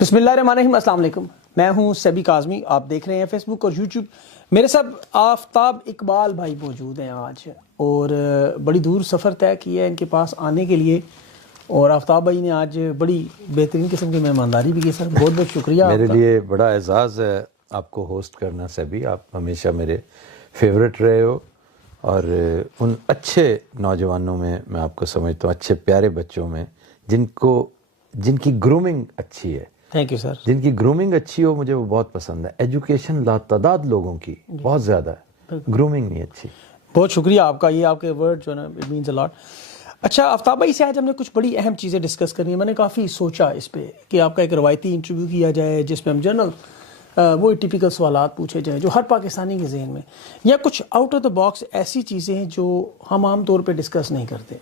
بسم اللہ الرحمن الرحیم. السلام علیکم. میں ہوں سیبی کاظمی. آپ دیکھ رہے ہیں فیس بک اور یوٹیوب. میرے ساتھ آفتاب اقبال بھائی موجود ہیں آج, اور بڑی دور سفر طے کیا ہے ان کے پاس آنے کے لیے, اور آفتاب بھائی نے آج بڑی بہترین قسم کی مہمانداری بھی کی. سر بہت بہت شکریہ. میرے لیے بڑا اعزاز ہے آپ کو ہوسٹ کرنا. سیبی, آپ ہمیشہ میرے فیورٹ رہے ہو, اور ان اچھے نوجوانوں میں آپ کو سمجھتا ہوں, اچھے پیارے بچوں میں جن کی گرومنگ اچھی ہے. Thank you sir. جن کی گرومنگ اچھی ہو مجھے وہ بہت پسند ہے. ایجوکیشن لاتعداد لوگوں کی بہت زیادہ ہے, گرومنگ نہیں اچھی. بہت شکریہ آپ کا. یہ آپ کے ورڈ جو ہے نا, اٹ مینز اے لاٹ. اچھا آفتاب بھائی سے آج ہم نے کچھ بڑی اہم چیزیں ڈسکس کرنی ہیں. میں نے کافی سوچا اس پہ کہ آپ کا ایک روایتی انٹرویو کیا جائے جس میں ہم جنرل وہ ٹیپیکل سوالات پوچھے جائیں جو ہر پاکستانی کے ذہن میں, یا کچھ آؤٹ آف دا باکس ایسی چیزیں ہیں جو ہم عام طور پہ ڈسکس نہیں کرتے.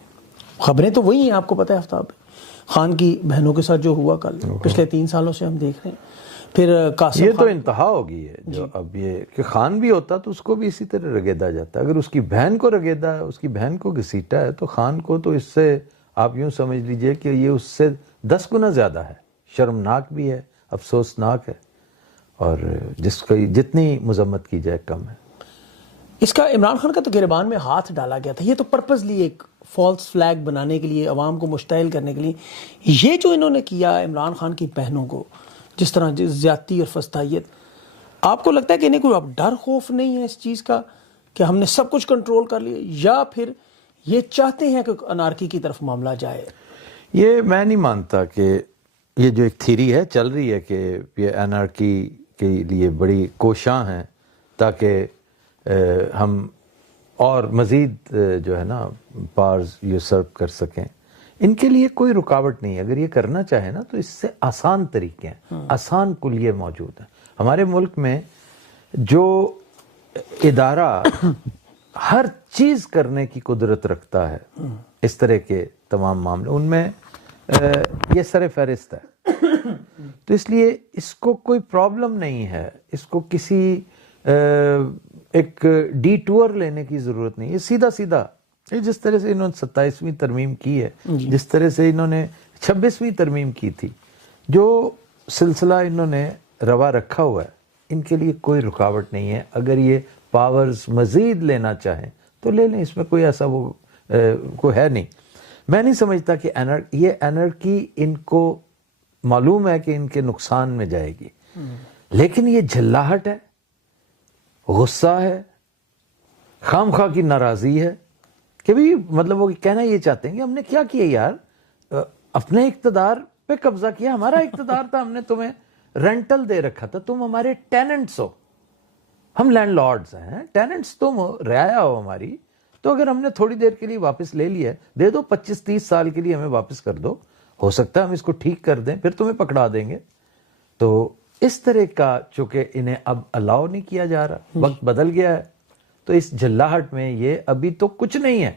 خبریں تو وہی ہیں, آپ کو پتہ ہے آفتاب بھائی, خان کی بہنوں کے ساتھ جو ہوا کل پچھلے 3 سالوں سے ہم دیکھ رہے ہیں. پھر قاسم یہ خان, تو انتہا ہو گئی ہے جو اب یہ کہ خان بھی ہوتا تو اس کو بھی اسی طرح رگیدا جاتا. اگر اس کی بہن کو رگیدا ہے, اس کی بہن کو گھسیٹا ہے, تو خان کو تو اس سے آپ یوں سمجھ لیجئے کہ یہ اس سے 10 گنا زیادہ ہے. شرمناک بھی ہے, افسوسناک ہے, اور جس کو جتنی مذمت کی جائے کم ہے. اس کا عمران خان کا تو گریبان میں ہاتھ ڈالا گیا تھا. یہ تو پرپزلی ایک فالس فلیگ بنانے کے لیے, عوام کو مشتعل کرنے کے لیے. یہ جو انہوں نے کیا عمران خان کی بہنوں کو, جس طرح زیادتی اور فستائیت, آپ کو لگتا ہے کہ انہیں کوئی اب ڈر خوف نہیں ہے اس چیز کا کہ ہم نے سب کچھ کنٹرول کر لیا, یا پھر یہ چاہتے ہیں کہ انارکی کی طرف معاملہ جائے؟ یہ میں نہیں مانتا کہ یہ جو ایک تھیری ہے چل رہی ہے کہ یہ انارکی کے لیے بڑی کوشاں ہیں تاکہ ہم اور مزید جو ہے نا پارز یوسرپ کر سکیں. ان کے لیے کوئی رکاوٹ نہیں ہے. اگر یہ کرنا چاہے نا تو اس سے آسان طریقے ہیں, آسان کلیے موجود ہیں. ہمارے ملک میں جو ادارہ ہر چیز کرنے کی قدرت رکھتا ہے اس طرح کے تمام معاملے, ان میں یہ سر فہرست ہے. تو اس لیے اس کو کوئی پرابلم نہیں ہے, اس کو کسی ایک ڈی ٹور لینے کی ضرورت نہیں ہے. سیدھا سیدھا جس طرح سے انہوں نے 27ویں ترمیم کی ہے, جس طرح سے انہوں نے 26ویں ترمیم کی تھی, جو سلسلہ انہوں نے روا رکھا ہوا ہے, ان کے لیے کوئی رکاوٹ نہیں ہے. اگر یہ پاورز مزید لینا چاہیں تو لے لیں, اس میں کوئی ایسا وہ کوئی ہے نہیں. میں نہیں سمجھتا کہ یہ انرکی ان کو معلوم ہے کہ ان کے نقصان میں جائے گی, لیکن یہ جھلاہٹ ہے, غصہ ہے, خام خواہ کی ناراضی ہے کہ بھی مطلب وہ کہنا یہ چاہتے ہیں کہ ہم نے کیا کیا یار, اپنے اقتدار پہ قبضہ کیا, ہمارا اقتدار تھا, ہم نے تمہیں رینٹل دے رکھا تھا, تم ہمارے ٹیننٹس ہو, ہم لینڈ لارڈز ہیں, ٹیننٹس تم ہو, رعایا ہو ہماری. تو اگر ہم نے تھوڑی دیر کے لیے واپس لے لیا ہے, دے دو 25-30 سال کے لیے ہمیں واپس کر دو, ہو سکتا ہے ہم اس کو ٹھیک کر دیں, پھر تمہیں پکڑا دیں گے. تو اس طرح کا چونکہ انہیں اب الاؤ نہیں کیا جا رہا, وقت بدل گیا ہے, تو اس جھلاہٹ میں یہ ابھی تو کچھ نہیں ہے.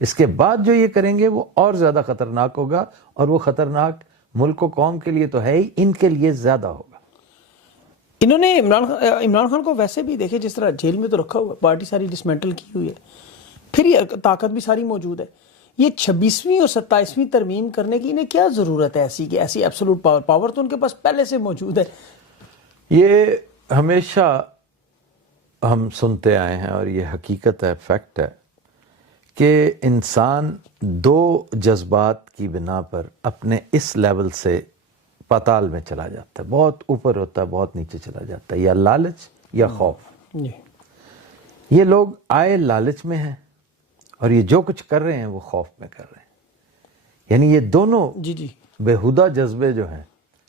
اس کے بعد جو یہ کریں گے وہ اور زیادہ خطرناک ہوگا, اور وہ خطرناک ملک و قوم کے لیے تو ہے ہی, ان کے لیے زیادہ ہوگا. انہوں نے عمران خان کو ویسے بھی دیکھے جس طرح جیل میں تو رکھا ہوا ہے, پارٹی ساری ڈسمینٹل کی ہوئی ہے, پھر یہ طاقت بھی ساری موجود ہے. یہ 26ویں اور 27ویں ترمیم کرنے کی انہیں کیا ضرورت ہے ایسی, کہ ایسی ایبسولوٹ پاور تو ان کے پاس پہلے سے موجود ہے. یہ ہمیشہ ہم سنتے آئے ہیں, اور یہ حقیقت ہے, فیکٹ ہے, کہ انسان 2 جذبات کی بنا پر اپنے اس لیول سے پاتال میں چلا جاتا ہے, بہت اوپر ہوتا ہے, بہت نیچے چلا جاتا ہے, یا لالچ یا خوف. یہ لوگ آئے لالچ میں ہیں, اور یہ جو کچھ کر رہے ہیں وہ خوف میں کر رہے ہیں. یعنی یہ دونوں بےہودہ جذبے جو ہیں,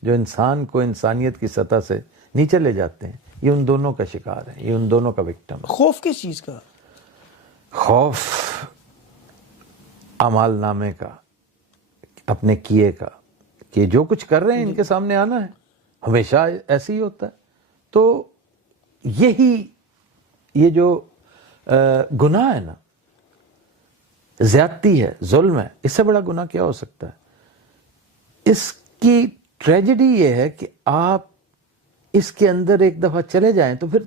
جو انسان کو انسانیت کی سطح سے نیچے لے جاتے ہیں, یہ ان دونوں کا شکار ہے, یہ ان دونوں کا وکٹم ہے. خوف کس چیز کا؟ خوف اعمال نامے کا, اپنے کیے کا, کہ جو کچھ کر رہے ہیں ان کے سامنے آنا ہے, ہمیشہ ایسے ہی ہوتا ہے. تو یہ جو گناہ ہے نا, زیادتی ہے, ظلم ہے, اس سے بڑا گناہ کیا ہو سکتا ہے؟ اس کی ٹریجڈی یہ ہے کہ آپ اس کے اندر ایک دفعہ چلے جائیں تو پھر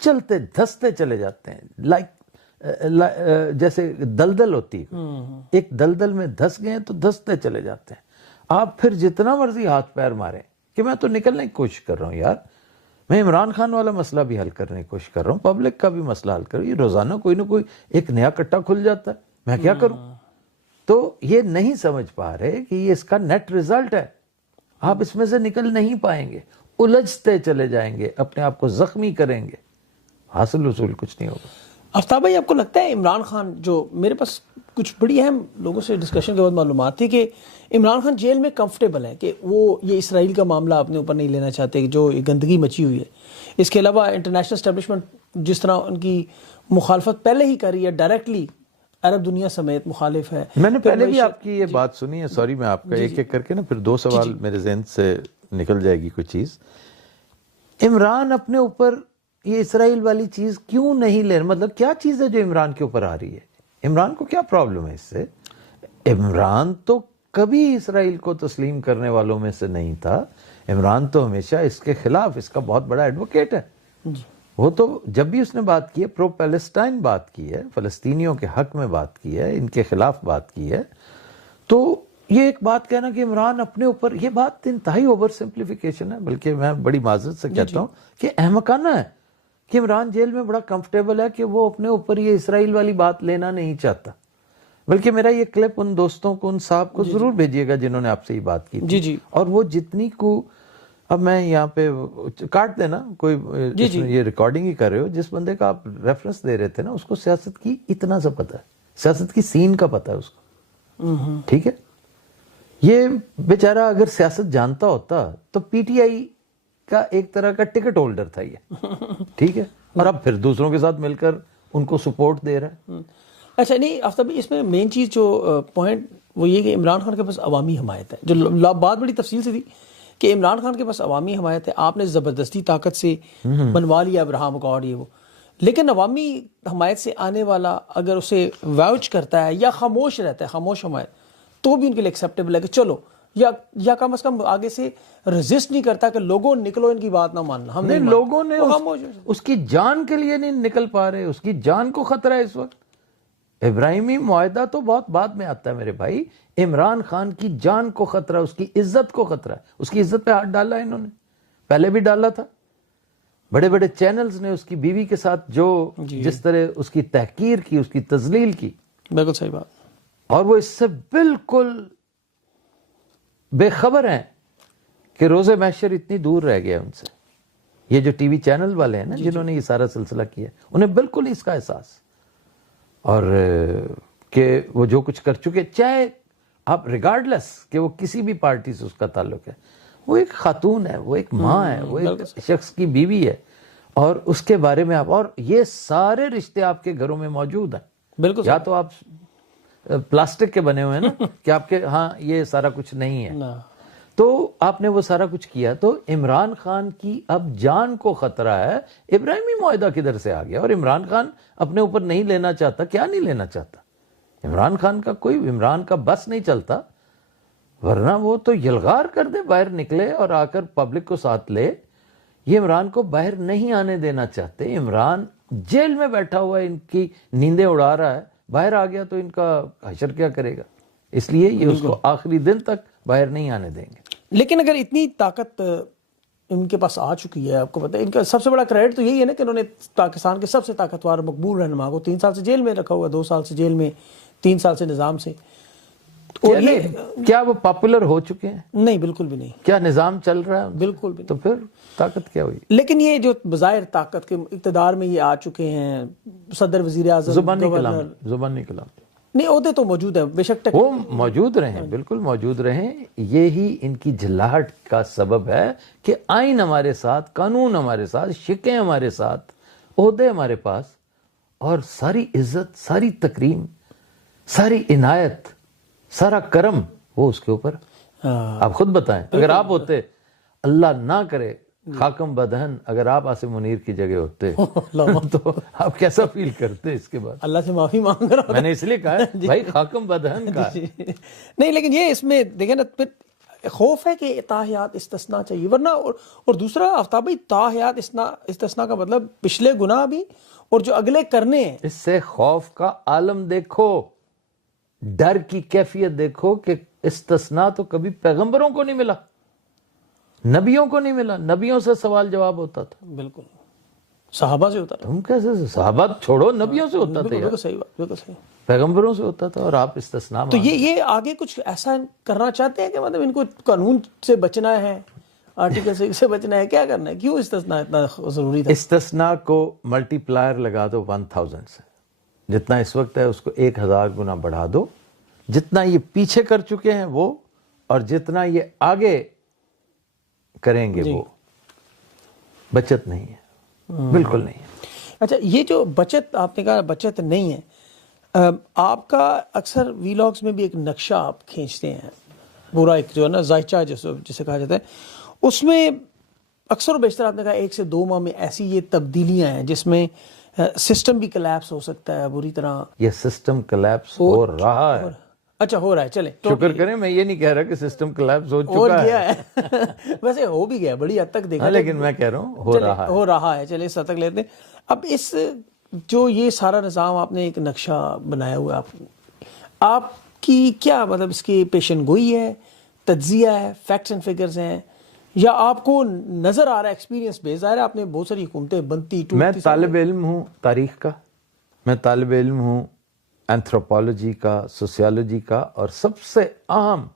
چلتے دھستے چلے جاتے ہیں, جیسے دلدل ہوتی ہے, ایک دلدل میں دھس گئے تو دھستے چلے جاتے ہیں. آپ پھر جتنا مرضی ہاتھ پیر ماریں کہ میں تو نکلنے کی کوشش کر رہا ہوں یار, میں عمران خان والا مسئلہ بھی حل کرنے کی کوشش کر رہا ہوں, پبلک کا بھی مسئلہ حل کر رہا ہوں. یہ روزانہ کوئی نہ کوئی ایک نیا کٹا کھل جاتا ہے, میں کیا کروں؟ تو یہ نہیں سمجھ پا رہے کہ یہ اس کا نیٹ رزلٹ ہے, آپ اس میں سے نکل نہیں پائیں گے, الجھتے چلے جائیں گے, اپنے آپ کو زخمی کریں گے, حاصل وصول کچھ نہیں ہوگا. آفتاب بھائی, آپ کو لگتا ہے عمران خان, جو میرے پاس کچھ بڑی اہم لوگوں سے ڈسکشن کے بعد معلومات تھی کہ عمران خان جیل میں کمفرٹیبل ہے, کہ وہ یہ اسرائیل کا معاملہ اپنے اوپر نہیں لینا چاہتے, جو یہ گندگی مچی ہوئی ہے. اس کے علاوہ انٹرنیشنل اسٹیبلشمنٹ جس طرح ان کی مخالفت پہلے ہی کری ہے, ڈائریکٹلی عرب دنیا سمیت مخالف ہے. میں نے پہلے بھی آپ کی یہ بات سنی ہے, سوری میں آپ کا ایک ایک کر کے نا پھر 2 سوال میرے ذہن سے نکل جائے گی کوئی چیز. عمران اپنے اوپر یہ اسرائیل والی چیز کیوں نہیں لے رہا, مطلب کیا چیز ہے جو عمران کے اوپر آ رہی ہے؟ عمران کو کیا پرابلم ہے اس سے؟ عمران تو کبھی اسرائیل کو تسلیم کرنے والوں میں سے نہیں تھا, عمران تو ہمیشہ اس کے خلاف, اس کا بہت بڑا ایڈوکیٹ ہے. وہ تو جب بھی اس نے بات کی ہے پرو پیلسٹائن بات کی ہے, فلسطینیوں کے حق میں بات کی ہے, ان کے خلاف بات کی ہے. تو یہ ایک بات کہنا کہ عمران اپنے اوپر, یہ بات انتہائی اوور سمپلیفیکیشن ہے, بلکہ میں بڑی معذرت سے کہتا ہوں کہ احمقانہ ہے کہ عمران جیل میں بڑا کمفرٹیبل ہے کہ وہ اپنے اوپر یہ اسرائیل والی بات لینا نہیں چاہتا. بلکہ میرا یہ کلپ ان دوستوں کو, ان صاحب کو ضرور بھیجیے گا جنہوں نے آپ سے یہ بات کی تھی. اور وہ جتنی کو, اب میں یہاں پہ کاٹ دینا, کوئی یہ ریکارڈنگ ہی کر رہے ہو, جس بندے کا آپ ریفرنس دے رہے تھے نا, اس کو سیاست کی اتنا سا پتہ ہے, سیاست کی سین کا پتہ ہے اس کو, ٹھیک ہے. یہ بیچارہ اگر سیاست جانتا ہوتا تو پی ٹی آئی کا ایک طرح کا ٹکٹ ہولڈر تھا یہ, ٹھیک ہے, اور اب پھر دوسروں کے ساتھ مل کر ان کو سپورٹ دے رہا ہے. اچھا نہیں آفتاب, اس میں مین چیز جو پوائنٹ وہ یہ کہ عمران خان کے پاس عوامی حمایت ہے, جو بات بڑی تفصیل سے تھی کہ عمران خان کے پاس عوامی حمایت ہے, آپ نے زبردستی طاقت سے بنوا لیا ابراہم اکارڈ یہ وہ, لیکن عوامی حمایت سے آنے والا اگر اسے واؤچ کرتا ہے یا خاموش رہتا ہے, خاموش حمایت, تو بھی ان کے لیے ایکسیپٹیبل ہے کہ چلو, یا کم از کم آگے سے ریزسٹ نہیں کرتا کہ لوگوں نکلو ان کی بات نہ ماننا. ہم نہیں, لوگوں نے اس کی جان کے لیے نہیں نکل پا رہے, اس کی جان کو خطرہ ہے اس وقت. ابراہیمی معاہدہ تو بہت بعد میں آتا ہے میرے بھائی, عمران خان کی جان کو خطرہ, اس کی عزت کو خطرہ ہے. اس کی عزت پہ ہاتھ ڈالا ہے انہوں نے, پہلے بھی ڈالا تھا. بڑے بڑے چینلز نے اس کی بیوی کے ساتھ جو جس طرح اس کی تحقیر کی, اس کی تذلیل کی, بالکل صحیح بات, اور وہ اس سے بالکل بے خبر ہیں کہ روز محشر اتنی دور رہ گیا ان سے. یہ جو ٹی وی چینل والے ہیں نا جنہوں نے یہ سارا سلسلہ کیا, انہیں بالکل اس کا احساس, اور کہ وہ جو کچھ کر چکے, چاہے آپ ریگارڈلیس کہ وہ کسی بھی پارٹی سے اس کا تعلق ہے, وہ ایک خاتون ہے, وہ ایک ماں ہے, وہ ایک شخص کی بیوی ہے, اور اس کے بارے میں آپ, اور یہ سارے رشتے آپ کے گھروں میں موجود ہیں. بالکل, یا تو آپ پلاسٹک کے بنے ہوئے ہیں نا کہ آپ کے ہاں یہ سارا کچھ نہیں ہے, تو آپ نے وہ سارا کچھ کیا. تو عمران خان کی اب جان کو خطرہ ہے. ابراہیمی معاہدہ کدھر سے آ گیا؟ اور عمران خان اپنے اوپر نہیں لینا چاہتا. کیا نہیں لینا چاہتا؟ عمران خان کا عمران کا بس نہیں چلتا, ورنہ وہ تو یلغار کر دے, باہر نکلے اور آ کر پبلک کو ساتھ لے. یہ عمران کو باہر نہیں آنے دینا چاہتے. عمران جیل میں بیٹھا ہوا ہے, ان کی نیندیں اڑا رہا ہے, باہر آ گیا تو ان کا حشر کیا کرے گا؟ اس لیے یہ اس کو آخری دن تک باہر نہیں آنے دیں گے. لیکن اگر اتنی طاقت ان کے پاس آ چکی ہے, آپ کو پتہ ہے ان کا سب سے بڑا کریڈٹ تو یہی ہے نا کہ انہوں نے پاکستان کے سب سے طاقتور مقبول رہنما کو 3 سال سے جیل میں رکھا ہوا, 2 سال سے جیل میں, 3 سال سے نظام سے. اور کیا وہ پاپولر ہو چکے ہیں؟ نہیں, بالکل بھی نہیں. کیا نظام چل رہا ہے؟ بالکل بھی نہیں. تو پھر طاقت کیا ہوئی؟ لیکن یہ جو بظاہر طاقت کے اقتدار میں یہ آ چکے ہیں, صدر, وزیر اعظم, زبانی کلام نہیں, عہدے تو موجود ہیں بے شک, وہ موجود رہیں, بالکل موجود رہیں. یہی ان کی جھلاہٹ کا سبب ہے کہ آئین ہمارے ساتھ, قانون ہمارے ساتھ, شکیں ہمارے ساتھ, عہدے ہمارے پاس, اور ساری عزت, ساری تکریم, ساری عنایت, سارا کرم وہ اس کے اوپر. آپ خود بتائیں, اگر آپ ہوتے, اللہ نہ کرے خاکم بدہن, اگر آپ آصف منیر کی جگہ ہوتے تو آپ کیسا فیل کرتے اس کے بعد؟ اللہ سے معافی مانگ رہا ہوں. میں نے اس لیے کہا ہے بھائی خاکم بدہن کا نہیں, لیکن یہ اس میں دیکھیں نا, پھر خوف ہے کہ تاحیات استثناء چاہیے, ورنہ اور دوسرا آفتاب بھائی, تاحیات استثناء کا مطلب پچھلے گناہ بھی اور جو اگلے کرنے ہیں. اس سے خوف کا عالم دیکھو, ڈر کی کیفیت دیکھو کہ استثناء تو کبھی پیغمبروں کو نہیں ملا. نبیوں کو نہیں ملا, نبیوں سے سوال جواب ہوتا تھا. بالکل صحابہ سے ہوتا تھا. تم کیسے, صحابہ چھوڑو, نبیوں سے ہوتا تھا, بالکل صحیح بات, بالکل صحیح. پیغمبروں سے ہوتا تھا, اور آپ استثناء تو یہ آگے کچھ ایسا کرنا چاہتے ہیں کہ مطلب ان کو قانون سے بچنا ہے, آرٹیکل 6 سے بچنا ہے, کیا کرنا ہے, کیوں استثناء اتنا ضروری تھا؟ استثناء کو ملٹی پلائر لگا دو 1000 سے, جتنا اس وقت ہے اس کو 1000 گنا بڑھا دو, جتنا یہ پیچھے کر چکے ہیں وہ, اور جتنا یہ آگے کریں گے وہ بچت نہیں ہے, بالکل نہیں ہے. اچھا, یہ جو بچت آپ نے کہا بچت نہیں ہے, آپ کا اکثر ویلاگز میں بھی ایک نقشہ آپ کھینچتے ہیں, پورا ایک جو ہے نا ذائچہ جسے کہا جاتا ہے, اس میں اکثر و بیشتر آپ نے کہا 1 سے 2 ماہ میں ایسی یہ تبدیلیاں ہیں جس میں سسٹم بھی کلیپس ہو سکتا ہے بری طرح. یہ سسٹم کلیپس ہو رہا ہے. اچھا, ہو رہا ہے, چلیں شکر کریں, میں یہ نہیں کہہ رہا کہ سسٹم کلیپس ہو چکا ہے, ویسے ہو بھی گیا بڑی حد تک دیکھا, لیکن میں کہہ رہا ہوں ہو رہا ہے. چلیں اس حد تک لیتے ہیں. اب اس جو یہ سارا نظام آپ نے ایک نقشہ بنایا ہوا ہے, آپ کی کیا مطلب اس کی پیشن گوئی ہے, تجزیہ ہے, فیکٹس اینڈ فگرز ہیں, یا آپ کو نظر آ رہا ہے ایکسپیرینس بیس؟ ظاہر ہے آپ نے بہت ساری حکومتیں بنتی ٹوٹتی. میں طالب علم ہوں تاریخ کا, میں طالب علم ہوں اینتھروپولوجی کا, سوسیالوجی کا, اور سب سے اہم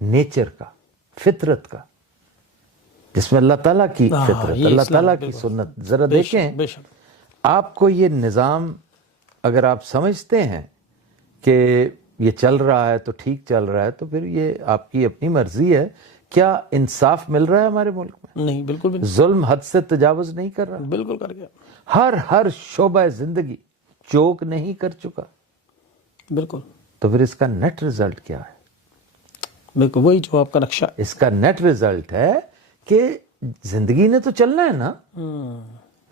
نیچر کا, فطرت کا, جس میں اللہ تعالیٰ کی فطرت, اللہ تعالیٰ کی سنت. ذرا دیکھیں, آپ کو یہ نظام اگر آپ سمجھتے ہیں کہ یہ چل رہا ہے تو ٹھیک چل رہا ہے, تو پھر یہ آپ کی اپنی مرضی ہے. کیا انصاف مل رہا ہے ہمارے ملک میں؟ نہیں, بالکل بھی. ظلم حد سے تجاوز نہیں کر رہا؟ بالکل کر گیا. ہر شعبہ زندگی چوک نہیں کر چکا. بالکل. تو پھر اس کا نیٹ ریزلٹ کیا ہے؟ بالکل وہی جو آپ کا نقشہ. اس کا نیٹ ریزلٹ ہے کہ زندگی نے تو چلنا ہے نا,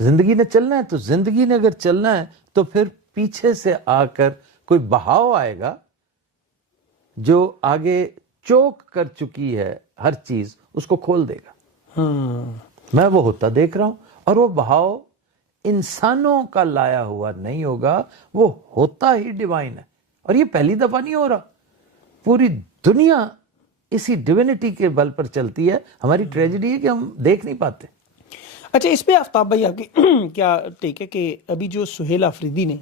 زندگی نے چلنا ہے. تو زندگی نے اگر چلنا ہے تو پھر پیچھے سے آ کر کوئی بہاؤ آئے گا جو آگے چوک کر چکی ہے ہر چیز, اس کو کھول دے گا. میں وہ ہوتا دیکھ رہا ہوں, اور وہ بہاؤ انسانوں کا لایا ہوا نہیں ہوگا, وہ ہوتا ہی ڈیوائن ہے. اور یہ پہلی دفعہ نہیں ہو رہا, پوری دنیا اسی ڈیوینٹی کے بل پر چلتی ہے. ہماری ٹریجڈی ہے کہ ہم دیکھ نہیں پاتے. اچھا, اس پہ آفتاب بھائی آپ کی کیا ٹیک ہے کہ ابھی جو سہیل آفریدی نے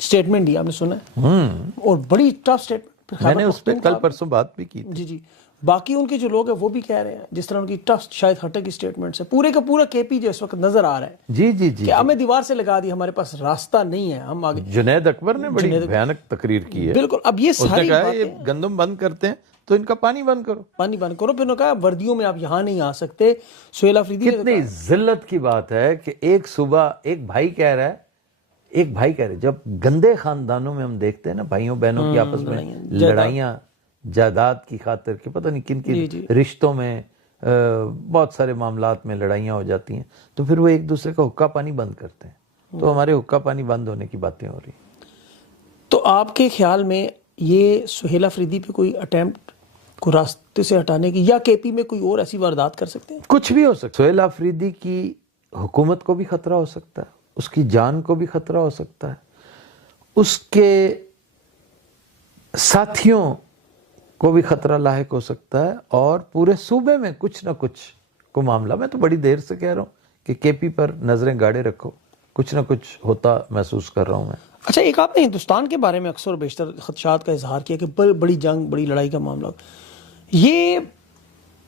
سٹیٹمنٹ دیا, آپ نے سنا ہے, اور بڑی ٹف سٹیٹمنٹ, میں نے اس پہ کل پرسوں بات بھی کی. جی, باقی ان کے جو لوگ ہیں وہ بھی کہہ رہے ہیں, جس طرح ان کی ٹف شاید ہٹے کی سٹیٹمنٹس ہے, پورے کا پورا کے پی جو اس وقت نظر آ رہا ہے. جی کہ ہمیں دیوار سے لگا دی, ہمارے پاس راستہ نہیں ہے, ہم آگے. جنید اکبر نے بڑی بھیانک تقریر کی ہے. بالکل. اب یہ ساری باتیں, یہ گندم بند کرتے ہیں تو ان کا پانی بند کرو, پانی بند کرو. پھر انہوں نے کہا وردیوں میں آپ یہاں نہیں آ سکتے. سہیل آفریدی کتنی ذلت کی بات ہے کہ ایک صبح ایک بھائی کہہ رہا ہے, جب گندے خاندانوں میں ہم دیکھتے ہیں نا بھائیوں بہنوں کی آپس میں لڑائیاں جائیداد کی خاطر, کہ پتہ نہیں کن کی رشتوں میں بہت سارے معاملات میں لڑائیاں ہو جاتی ہیں, تو پھر وہ ایک دوسرے کا حقہ پانی بند کرتے ہیں. تو ہمارے حقہ پانی بند ہونے کی باتیں ہو رہی ہیں. تو آپ کے خیال میں یہ سہیل آفریدی پہ کوئی اٹیمپٹ کو راستے سے ہٹانے کی, یا کے پی میں کوئی اور ایسی واردات کر سکتے ہیں؟ کچھ بھی ہو سکتا ہے. سہیل آفریدی کی حکومت کو بھی خطرہ ہو سکتا ہے, اس کی جان کو بھی خطرہ ہو سکتا ہے, اس کے ساتھیوں کو بھی خطرہ لاحق ہو سکتا ہے, اور پورے صوبے میں کچھ نہ کچھ کو معاملہ. میں تو بڑی دیر سے کہہ رہا ہوں کہ کے پی پر نظریں گاڑے رکھو, کچھ نہ کچھ ہوتا محسوس کر رہا ہوں میں. اچھا, ایک آپ نے ہندوستان کے بارے میں اکثر و بیشتر خدشات کا اظہار کیا کہ بڑی جنگ, بڑی لڑائی کا معاملہ. یہ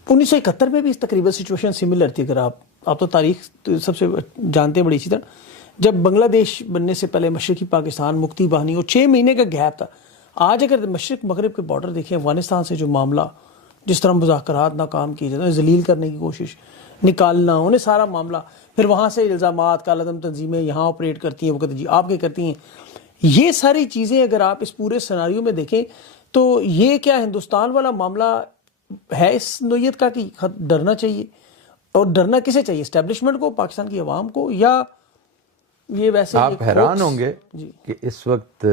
1971 میں بھی اس تقریباً سچویشن سملر تھی. اگر آپ تو تاریخ سب سے جانتے ہیں بڑی اچھی طرح, جب بنگلہ دیش بننے سے پہلے مشرقی پاکستان مکتی باہنی, اور 6 مہینے کا گیپ تھا. آج اگر مشرق مغرب کے بارڈر دیکھیں, افغانستان سے جو معاملہ, جس طرح مذاکرات ناکام کیے جاتے ہیں, ذلیل کرنے کی کوشش, نکالنا, انہیں سارا معاملہ, پھر وہاں سے الزامات, کالعدم تنظیمیں یہاں آپریٹ کرتی ہیں, وہ کہتے ہیں جی آپ کیا کرتی ہیں. یہ ساری چیزیں اگر آپ اس پورے سیناریو میں دیکھیں تو یہ کیا ہندوستان والا معاملہ ہے اس نوعیت کا کہ ڈرنا چاہیے؟ اور ڈرنا کسے چاہیے, اسٹیبلشمنٹ کو, پاکستان کی عوام کو, یا یہ ویسے؟ آپ حیران ہوں گے کہ اس وقت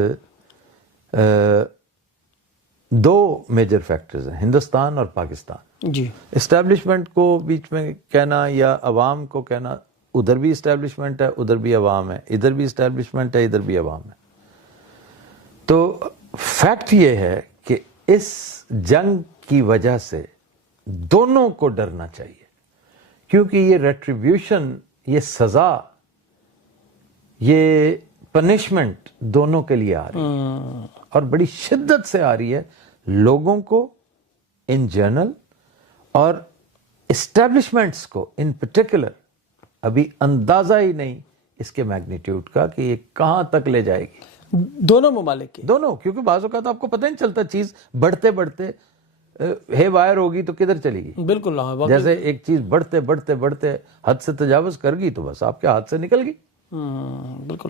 2 میجر فیکٹرز ہیں, ہندوستان اور پاکستان. جی, اسٹیبلشمنٹ کو بیچ میں کہنا یا عوام کو کہنا, ادھر بھی اسٹیبلشمنٹ ہے, ادھر بھی عوام ہے, ادھر بھی اسٹیبلشمنٹ ہے, ادھر بھی عوام ہے. تو فیکٹ یہ ہے کہ اس جنگ کی وجہ سے دونوں کو ڈرنا چاہیے، کیونکہ یہ ریٹریبیوشن، یہ سزا، یہ پنشمنٹ دونوں کے لیے آ رہی ہے اور بڑی شدت سے آ رہی ہے، لوگوں کو ان جنرل اور اسٹیبلشمنٹس کو ان پرٹیکولر ابھی اندازہ ہی نہیں اس کے میگنیٹیوڈ کا کہ یہ کہاں تک لے جائے گی دونوں ممالک کے. دونوں. کیونکہ بعض اوقات آپ کو پتہ نہیں چلتا، چیز بڑھتے بڑھتے ہے وائر ہوگی تو کدھر چلی گئی. بالکل ہاں، جیسے ایک چیز بڑھتے بڑھتے بڑھتے حد سے تجاوز کر گئی تو بس آپ کے ہاتھ سے نکل گئی. بالکل.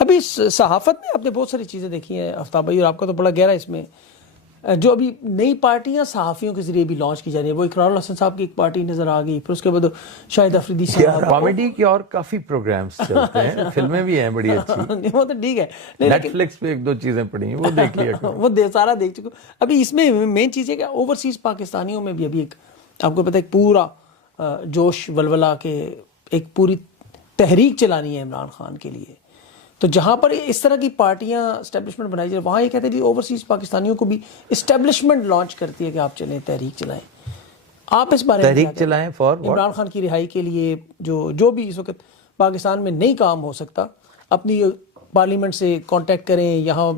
ابھی صحافت میں آپ نے بہت ساری چیزیں دیکھی ہیں آفتاب بھائی، اور آپ کا تو بڑا گہرا اس میں، جو ابھی نئی پارٹیاں صحافیوں کے ذریعے بھی لانچ کی جا رہی ہیں. وہ اقرار الحسن صاحب کی ایک پارٹی نظر آ گئی، پھر اس کے بعد شاہد افریدی صاحب. کامیڈی کی اور کافی پروگرامز چلتے ہیں، فلمیں بھی ہیں بڑی اچھی. وہ تو ٹھیک ہے، نیٹ فلکس پہ ایک دو چیزیں پڑی ہیں، وہ دیکھ لیا کرو. وہ سارا دیکھ چکا. ابھی اس میں مین چیز ہے کہ اوورسیز پاکستانیوں میں بھی ابھی ایک، آپ کو پتہ ہے، ایک پورا جوش ولولہ کے ایک پوری تحریک چلانی ہے عمران خان کے لیے. تو جہاں پر اس طرح کی پارٹیاں اسٹیبلشمنٹ بنائی جائے، وہاں یہ کہتے ہیں جی اوورسیز پاکستانیوں کو بھی اسٹیبلشمنٹ لانچ کرتی ہے کہ آپ چلیں تحریک چلائیں. آپ اس بارے میں تحریک چلائیں فار عمران خان کی رہائی کے لیے، جو بھی اس وقت پاکستان میں نہیں کام ہو سکتا، اپنی پارلیمنٹ سے کانٹیکٹ کریں، یہاں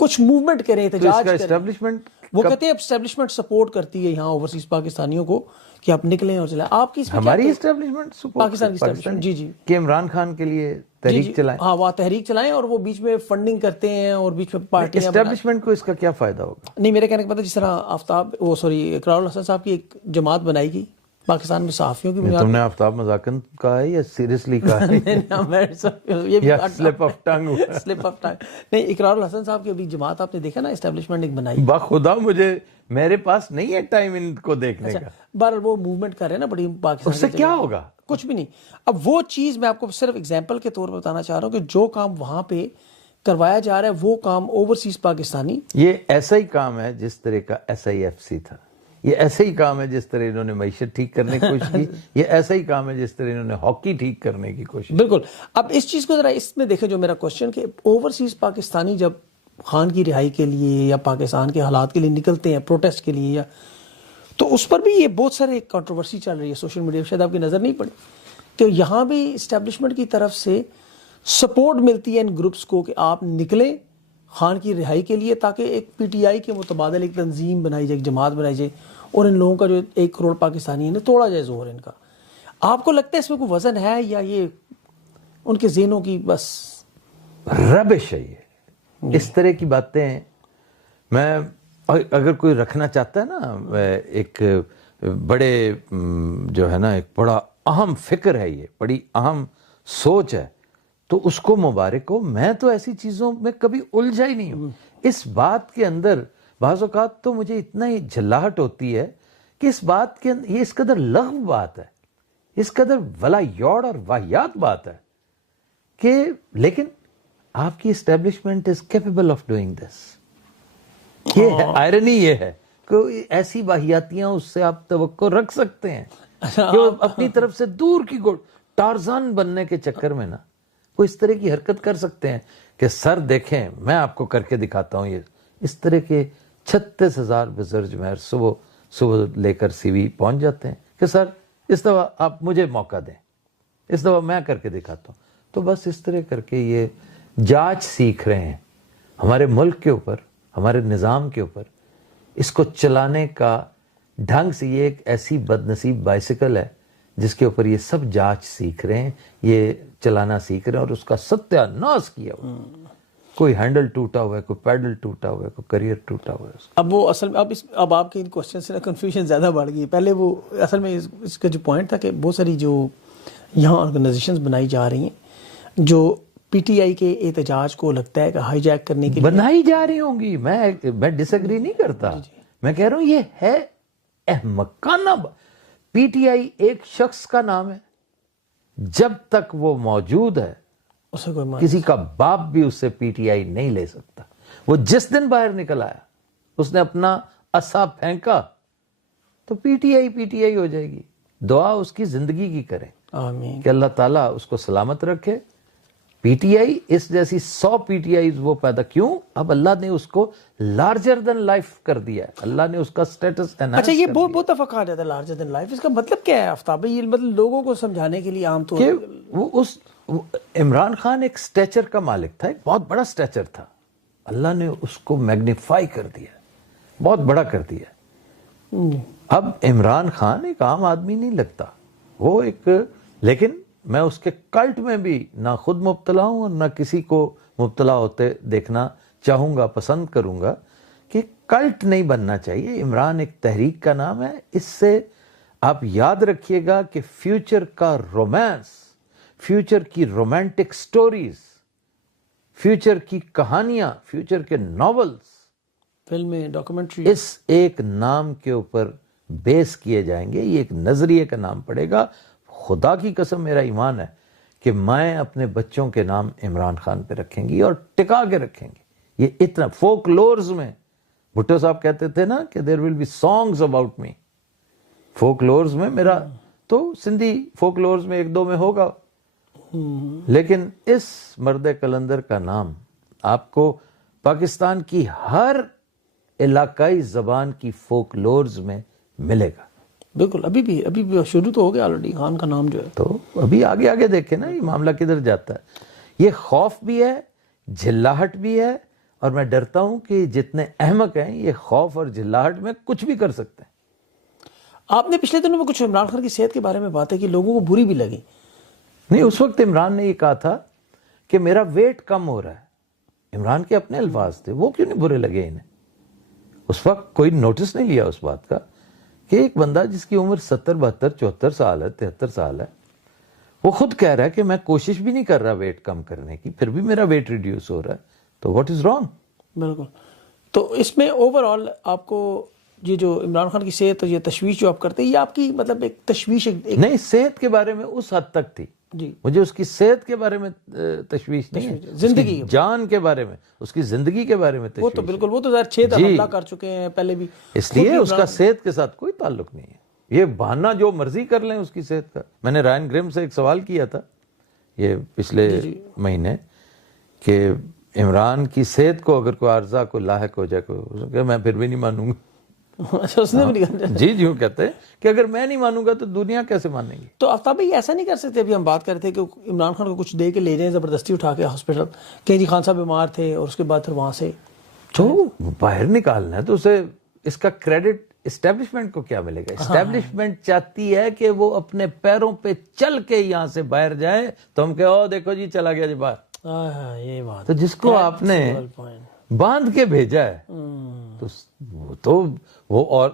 کچھ موومنٹ کریں، احتجاج کریں. اسٹیبلشمنٹ وہ کہتے ہیں اسٹیبلشمنٹ سپورٹ کرتی ہے یہاں اوورسیز پاکستانیوں کو کہ آپ نکلیں اور چلائیں. آپ کی اس میں ہماری اسٹیبلشمنٹ پاکستان کی اسٹیبلشمنٹ جی کہ عمران خان کے لیے تحریک چلائیں. ہاں، وہ تحریک چلائیں اور وہ بیچ میں فنڈنگ کرتے ہیں اور بیچ میں پارٹیاں. اسٹیبلشمنٹ کو اس کا کیا فائدہ ہوگا؟ نہیں، میرے کہنے کا مطلب جس طرح اقرار الحسن صاحب کی ایک جماعت بنائی گئی پاکستان میں صحافیوں کی بنیاد. تم نے آفتاب مذاقن کہا ہے یا سیریسلی کہا ہے؟ Slip of tongue. نہیں، اقرار الحسن صاحب کی ابھی جماعت آپ نے دیکھا نا، اسٹیبلشمنٹ ایک بنائی. بخدا مجھے، میرے پاس نہیں ہے ٹائم ان کو دیکھنے کا. بہرحال وہ موومنٹ کر رہے ہیں نا بڑی پاکستان. اس سے کیا ہوگا؟ کچھ بھی نہیں. اب وہ چیز میں آپ کو صرف اگزامپل کے طور پر بتانا چاہ رہا ہوں کہ جو کام وہاں پہ کروایا جا رہا ہے وہ کام اوورسیز پاکستانی. یہ ایسا ہی کام ہے جس طرح کا SIFC تھا، یہ ایسا ہی کام ہے جس طرح انہوں نے معیشت ٹھیک کرنے کی کوشش کی، یہ ایسا ہی کام ہے جس طرح انہوں نے ہاکی ٹھیک کرنے کی کوشش. بالکل. اب اس چیز کو ذرا اس میں دیکھیں، جو میرا کوشچن کہ اوورسیز پاکستانی جب خان کی رہائی کے لیے یا پاکستان کے حالات کے لیے نکلتے ہیں، پروٹیسٹ کے لیے، یا تو اس پر بھی یہ بہت سارے کنٹروورسی چل رہی ہے سوشل میڈیا پہ، شاید آپ کی نظر نہیں پڑی کہ یہاں بھی اسٹیبلشمنٹ کی طرف سے سپورٹ ملتی ہے ان گروپس کو کہ آپ نکلیں خان کی رہائی کے لیے، تاکہ ایک PTI کے متبادل ایک تنظیم بنائی جائے، ایک جماعت بنائی جائے، اور ان لوگوں کا جو 1 کروڑ پاکستانی ہے توڑا جائے زور ان کا. آپ کو لگتا ہے اس میں کوئی وزن ہے یا یہ ان کے ذہنوں کی بس ربش ہے؟ یہ اس طرح کی باتیں میں اگر کوئی رکھنا چاہتا ہے نا، ایک بڑے جو ہے نا ایک بڑا اہم فکر ہے، یہ بڑی اہم سوچ ہے، تو اس کو مبارک ہو. میں تو ایسی چیزوں میں کبھی الجھا ہی نہیں ہوں. اس بات کے اندر بعض اوقات تو مجھے اتنا ہی جھلاہٹ ہوتی ہے کہ اس بات کے اندر یہ اس قدر لغو بات ہے، اس قدر ولا یوڑ اور واہیات بات ہے کہ لیکن آپ کی establishment is capable of doing this. یہ آئرنی یہ ہے کہ ایسی واہیاتیاں اس سے آپ توقع رکھ سکتے ہیں کہ وہ اپنی طرف سے دور کی ٹارزان بننے کے چکر میں نا وہ اس طرح کی حرکت کر سکتے ہیں کہ سر دیکھیں میں آپ کو کر کے دکھاتا ہوں. یہ اس طرح کے 36,000 بزرگ مہر صبح لے کر CV پہنچ جاتے ہیں کہ سر اس دفعہ آپ مجھے موقع دیں، اس دفعہ میں کر کے دکھاتا ہوں. تو بس اس طرح کر کے یہ جانچ سیکھ رہے ہیں ہمارے ملک کے اوپر، ہمارے نظام کے اوپر. اس کو چلانے کا ڈھنگ سے یہ ایک ایسی بد نصیب بائسیکل ہے جس کے اوپر یہ سب جانچ سیکھ رہے ہیں، یہ چلانا سیکھ رہے ہیں، اور اس کا ستیہ ناش کیا ہوا. کوئی ہینڈل ٹوٹا ہوا ہے، کوئی پیڈل ٹوٹا ہوا ہے، کوئی کریئر ٹوٹا ہوا ہے. اب وہ اصل میں اب آپ کے ان کوشچن سے کنفیوژن زیادہ بڑھ گئی. پہلے وہ اصل میں اس کا جو پوائنٹ تھا کہ بہت ساری جو یہاں آرگنائزیشنز بنائی جا رہی ہیں جو PTI کے احتجاج کو لگتا ہے کہ ہائی جیک کرنے کے لیے بنائی جا رہی ہوں گی. میں ڈس ایگری نہیں کرتا. میں کہہ رہا ہوں یہ ہے احمقانہ. PTI ایک شخص کا نام ہے، جب تک وہ موجود ہے اسے کوئی کسی کا باپ بھی اس سے PTI نہیں لے سکتا. وہ جس دن باہر نکل آیا اس نے اپنا عصا پھینکا تو PTI ہو جائے گی. دعا اس کی زندگی کی کریں آمین کہ اللہ تعالیٰ اس کو سلامت رکھے پی ٹی آئی اس جیسی 100 پی ٹی آئیز وہ پیدا کیوں؟ اب اللہ نے اس کو لارجر دین لائف کر دیا ہے، اللہ نے اس کا سٹیٹس انہانس اچھا یہ کر بہت دفعہ کہا جاتا ہے لارجر دین لائف، اس کا مطلب کیا ہے آفتاب بھائی؟ یہ مطلب لوگوں کو سمجھانے کے لیے عام طور کہ وہ عمران خان ایک سٹیچر کا مالک تھا، ایک بہت بڑا سٹیچر تھا، اللہ نے اس کو میگنیفائی کر دیا، بہت بڑا کر دیا۔ اب عمران خان ایک عام آدمی نہیں لگتا، وہ ایک، لیکن میں اس کے کلٹ میں بھی نہ خود مبتلا ہوں اور نہ کسی کو مبتلا ہوتے دیکھنا چاہوں گا، پسند کروں گا کہ کلٹ نہیں بننا چاہیے۔ عمران ایک تحریک کا نام ہے، اس سے آپ یاد رکھیے گا کہ فیوچر کا رومانس، فیوچر کی رومانٹک سٹوریز، فیوچر کی کہانیاں، فیوچر کے ناولز فلمیں، ڈاکومنٹری اس ایک نام کے اوپر بیس کیے جائیں گے۔ یہ ایک نظریے کا نام پڑے گا۔ خدا کی قسم میرا ایمان ہے کہ میں اپنے بچوں کے نام عمران خان پہ رکھیں گی اور ٹکا کے رکھیں گے۔ یہ اتنا فوک لورز میں بھٹو صاحب کہتے تھے نا کہ there will be songs about me, folk lovers میں میرا تو سندھی فوک لورز میں ایک دو میں ہوگا، لیکن اس مرد کلندر کا نام آپ کو پاکستان کی ہر علاقائی زبان کی فوک لورز میں ملے گا۔ بالکل، ابھی بھی شروع تو ہو گیا آلریڈی خان کا نام جو ہے۔ تو ابھی آگے آگے دیکھیں نا یہ معاملہ کدھر جاتا ہے۔ یہ خوف بھی ہے، جھلاہٹ بھی ہے، اور میں ڈرتا ہوں کہ جتنے احمق ہیں یہ خوف اور جھلاہٹ میں کچھ بھی کر سکتے ہیں۔ آپ نے پچھلے دنوں میں کچھ عمران خان کی صحت کے بارے میں باتیں کی، لوگوں کو بری بھی لگی۔ نہیں، اس وقت عمران نے یہ کہا تھا کہ میرا ویٹ کم ہو رہا ہے، عمران کے اپنے الفاظ تھے، وہ کیوں نہیں برے لگے انہیں؟ اس وقت کوئی نوٹس نہیں لیا اس بات کا کہ ایک بندہ جس کی عمر 70 72 74 سال ہے، 73 سال ہے، وہ خود کہہ رہا ہے کہ میں کوشش بھی نہیں کر رہا ویٹ کم کرنے کی، پھر بھی میرا ویٹ ریڈیوس ہو رہا ہے، تو واٹ از رانگ؟ بالکل۔ تو اس میں اوور آل آپ کو یہ جو عمران خان کی صحت اور یہ تشویش جو آپ کرتے ہیں، یہ آپ کی مطلب ایک تشویش نہیں، صحت کے بارے میں اس حد تک تھی، جی، مجھے اس کی صحت کے بارے میں تشویش نہیں ہے، زندگی اس کی جان کے بارے میں، اس کی زندگی کے بارے میں وہ تشویش تو ہے۔ بالکل، وہ تو ظاہر 6 دفعہ حملہ کر چکے ہیں پہلے بھی، اس لیے اس کا صحت کے ساتھ کوئی تعلق نہیں ہے۔ یہ بہانہ جو مرضی کر لیں اس کی صحت کا۔ میں نے رائن گریم سے ایک سوال کیا تھا یہ پچھلے مہینے کہ عمران کی صحت کو اگر کوئی عارضہ کو لاحق ہو جائے، کہ میں پھر بھی نہیں مانوں گا۔ اچھا، اس نے بھی نہیں کہا۔ جی یوں کہتے ہیں کہ اگر میں نہیں مانوں گا تو دنیا کیسے مانے گی؟ تو آفتاب بھائی ایسا نہیں کر سکتے؟ ابھی ہم بات کر رہے تھے کہ عمران خان کو کچھ دے کے لے جائیں زبردستی اٹھا کے ہاسپٹل، کہ جی خان صاحب بیمار تھے اور اس کے بعد پھر وہاں سے تو باہر نکالنا ہے تو اسے اس کا کریڈٹ اسٹیبلشمنٹ کو کیا ملے گا؟ اسٹیبلشمنٹ چاہتی ہے کہ وہ اپنے پیروں پہ چل کے یہاں سے باہر جائے، تو ہم کہ او دیکھو جی چلا گیا جی باہر۔ یہ بات تو جس کو آپ نے باندھ کے بھیجا ہے تو وہ اور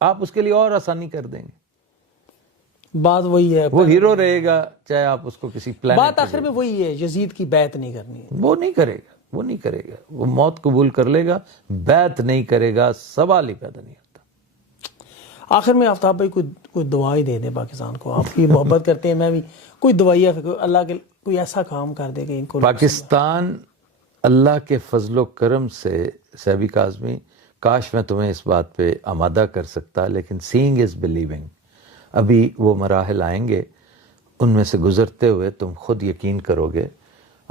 آپ اس کے لیے اور آسانی کر دیں گے۔ بات وہی ہے، وہ ہیرو رہے گا چاہے آپ اس کو کسی پلان، بات آخر میں وہی ہے، یزید کی بیعت نہیں کرنی ہے۔ وہ نہیں کرے گا، وہ نہیں کرے گا، وہ موت قبول کر لے گا، بیعت نہیں کرے گا، سوال ہی پیدا نہیں ہوتا۔ آخر میں آفتاب بھائی کوئی دعائی دے دیں پاکستان کو، آپ کی محبت کرتے ہیں، میں بھی، کوئی دعائیہ اللہ کے کوئی ایسا کام کر دے کہ ان کو پاکستان اللہ کے فضل و کرم سے، سیبی کاظمی، کاش میں تمہیں اس بات پہ آمادہ کر سکتا، لیکن سینگ از بلیونگ، ابھی وہ مراحل آئیں گے، ان میں سے گزرتے ہوئے تم خود یقین کرو گے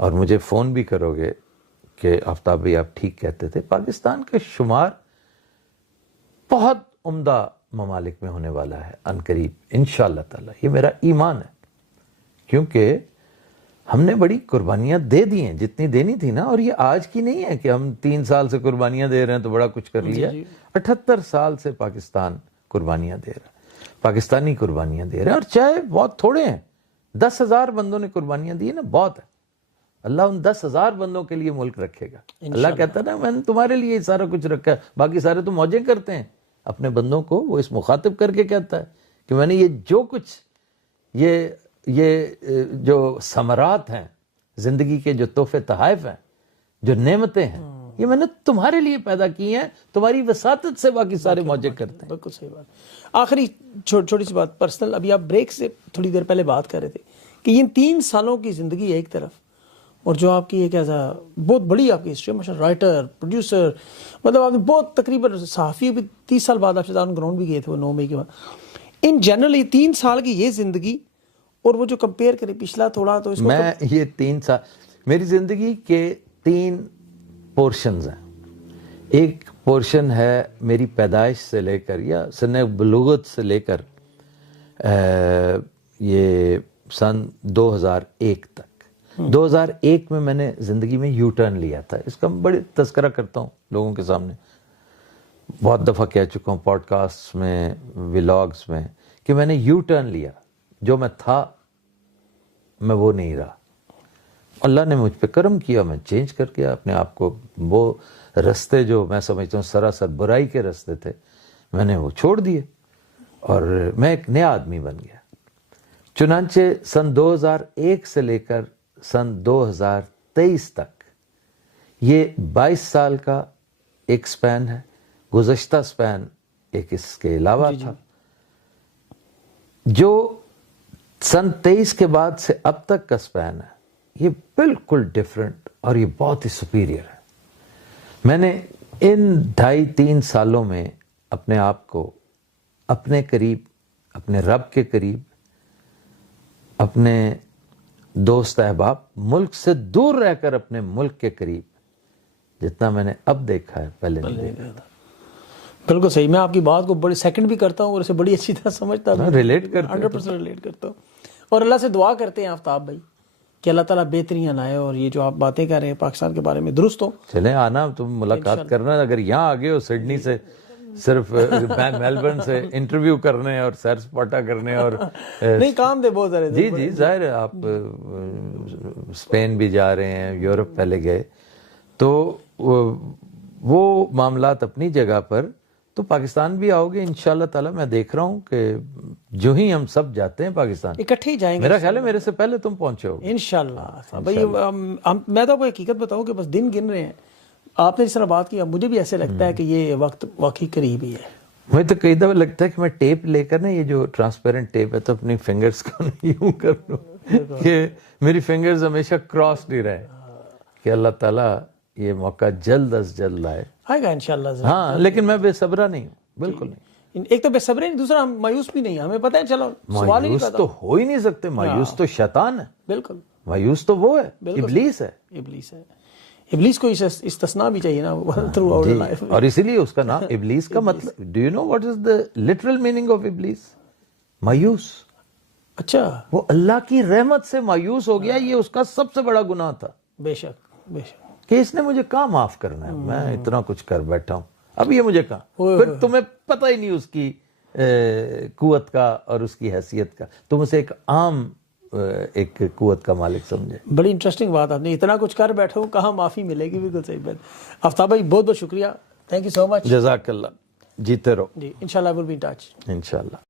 اور مجھے فون بھی کرو گے کہ آفتاب بھائی آپ ٹھیک کہتے تھے۔ پاکستان کا شمار بہت عمدہ ممالک میں ہونے والا ہے عنقریب انشاءاللہ تعالی، یہ میرا ایمان ہے، کیونکہ ہم نے بڑی قربانیاں دے دی ہیں جتنی دینی تھی نا، اور یہ آج کی نہیں ہے کہ ہم 3 سال سے قربانیاں دے رہے ہیں تو بڑا کچھ کر لیا۔ 78 سال سے پاکستان قربانیاں دے رہا ہے، پاکستانی قربانیاں دے رہے ہیں، اور چاہے بہت تھوڑے ہیں، 10,000 بندوں نے قربانیاں دی نا، بہت ہے۔ اللہ ان 10,000 بندوں کے لیے ملک رکھے گا۔ اللہ کہتا ہے نا میں نے تمہارے لیے سارا کچھ رکھا ہے، باقی سارے تو موجیں کرتے ہیں اپنے بندوں کو۔ وہ اس مخاطب کر کے کہتا ہے کہ میں نے یہ جو کچھ یہ جو ثمرات ہیں زندگی کے، جو تحفے تحائف ہیں، جو نعمتیں ہیں، یہ میں نے تمہارے لیے پیدا کی ہیں، تمہاری وساطت سے باقی سارے موجے کرتے ہیں۔ بالکل صحیح بات۔ آخری چھوٹی سی بات پرسنل، ابھی آپ بریک سے تھوڑی دیر پہلے بات کر رہے تھے کہ ان 3 سالوں کی زندگی ایک طرف، اور جو آپ کی ایک ایسا بہت بڑی آپ کی ہسٹری، ماشاءاللہ، رائٹر، پروڈیوسر، مطلب آپ نے بہت تقریباً صحافی بھی 30 سال بعد آپ سے آن گراؤنڈ بھی گئے تھے وہ 9 مئی کے بعد۔ ان جنرل یہ 3 سال کی یہ زندگی اور وہ جو کمپیئر کریں پچھلا تھوڑا تو اس کو میں یہ 3 سال میری زندگی کے 3 پورشنز ہیں. ایک پورشن ہے میری پیدائش سے لے کر یا سن بلوغت سے لے کر یہ سن 2001 تک. 2001 میں نے زندگی میں یو ٹرن لیا تھا. اس کا بڑی تذکرہ کرتا ہوں لوگوں کے سامنے, بہت دفعہ کہہ چکا ہوں پوڈ کاسٹ میں, ولاگس میں, کہ میں نے یو ٹرن لیا. جو میں تھا میں وہ نہیں رہا. اللہ نے مجھ پہ کرم کیا, میں چینج کر کے اپنے آپ کو. وہ رستے جو میں سمجھتا ہوں سراسر برائی کے رستے تھے, میں نے وہ چھوڑ دیے اور میں ایک نیا آدمی بن گیا. چنانچہ سن 2001 سے لے کر سن 2023 تک یہ 22 سال کا ایک سپین ہے. گزشتہ سپین ایک اس کے علاوہ تھا. جو سن 23 کے بعد سے اب تک کا سپین ہے یہ بالکل ڈیفرنٹ اور یہ بہت ہی سپیریئر ہے. میں نے ان 2.5-3 سالوں میں اپنے آپ کو اپنے قریب, اپنے رب کے قریب, اپنے دوست احباب, ملک سے دور رہ کر اپنے ملک کے قریب, جتنا میں نے اب دیکھا ہے پہلے نہیں دیکھا. بالکل صحیح. میں آپ کی بات کو بڑی سیکنڈ بھی کرتا ہوں اور اسے بڑی اچھی طرح سمجھتا ہوں, ریلیٹ کرتا ہوں, 100% ریلیٹ کرتا ہوں. اور اللہ سے دعا کرتے ہیں آفتاب بھائی کہ اللہ تعالیٰ بہتریاں لائے اور یہ جو آپ باتیں کر رہے ہیں پاکستان کے بارے میں درست ہو. چلیں آنا, تم ملاقات کرنا. اگر یہاں آگے ہو سڈنی سے صرف میلبرن سے انٹرویو کرنے اور سیر سپاٹا کرنے اور نہیں کام دے بہت سارے. جی جی ظاہر ہے آپ اسپین بھی جا رہے ہیں, یورپ پہلے گئے, تو وہ معاملات اپنی جگہ پر. تو پاکستان بھی آؤ گے انشاءاللہ تعالی. میں دیکھ رہا ہوں کہ جو ہی ہم سب جاتے ہیں پاکستان اکٹھے ہی جائیں گے. میرا خیال ہے میرے سے پہلے تم پہنچے ہو انشاءاللہ. بھائی میں تو آپ کو حقیقت بتاؤں کہ بس دن گن رہے ہیں. آپ نے جس طرح بات کی, مجھے بھی ایسے لگتا ہے کہ یہ وقت واقعی قریب ہی ہے. مجھے تو کئی دفعہ لگتا ہے کہ میں ٹیپ لے کر نا, یہ جو ٹرانسپیرنٹ ٹیپ ہے, تو اپنی فنگرز کو یوں کر لوں کہ میری فنگرز ہمیشہ کراس نہیں رہے, کہ اللہ تعالیٰ یہ موقع جلد از جلد آئے. آئے گا انشاءاللہ. ہاں لیکن میں بے صبرا نہیں ہوں, بالکل نہیں. ایک تو بے صبر نہیں, دوسرا ہم مایوس بھی نہیں. ہمیں پتہ ہے چلو سوال ہی نہیں مایوس تو ہو ہی نہیں سکتے. مایوس تو شیطان ہے. بالکل مایوس تو وہ ہے, ابلیس ہے. ابلیس ہے. ابلیس کو استثناء بھی چاہیے نا تھرو آؤٹ لائف. اور اسی لیے اس کا نام ابلیس کا مطلب, do you know what is the literal meaning of ابلیس؟ مایوس. اچھا, وہ اللہ کی رحمت سے مایوس ہو گیا. یہ اس کا سب سے بڑا گناہ تھا. بے شک بے شک. کہ اس نے مجھے کہاں معاف کرنا ہے, میں اتنا کچھ کر بیٹھا ہوں, اب یہ مجھے کہاں. پھر تمہیں پتہ ہی نہیں اس کی قوت کا اور اس کی حیثیت کا. تم اسے ایک عام ایک قوت کا مالک سمجھے. بڑی انٹرسٹنگ بات. آپ نے اتنا کچھ کر بیٹھے ہو, کہاں معافی ملے گی. بالکل صحیح بات. آفتاب بھائی بہت بہت شکریہ. تھینک یو سو مچ. جزاک اللہ. جیتے رہو. جی انشاءاللہ ول بی ان ٹچ. انشاءاللہ.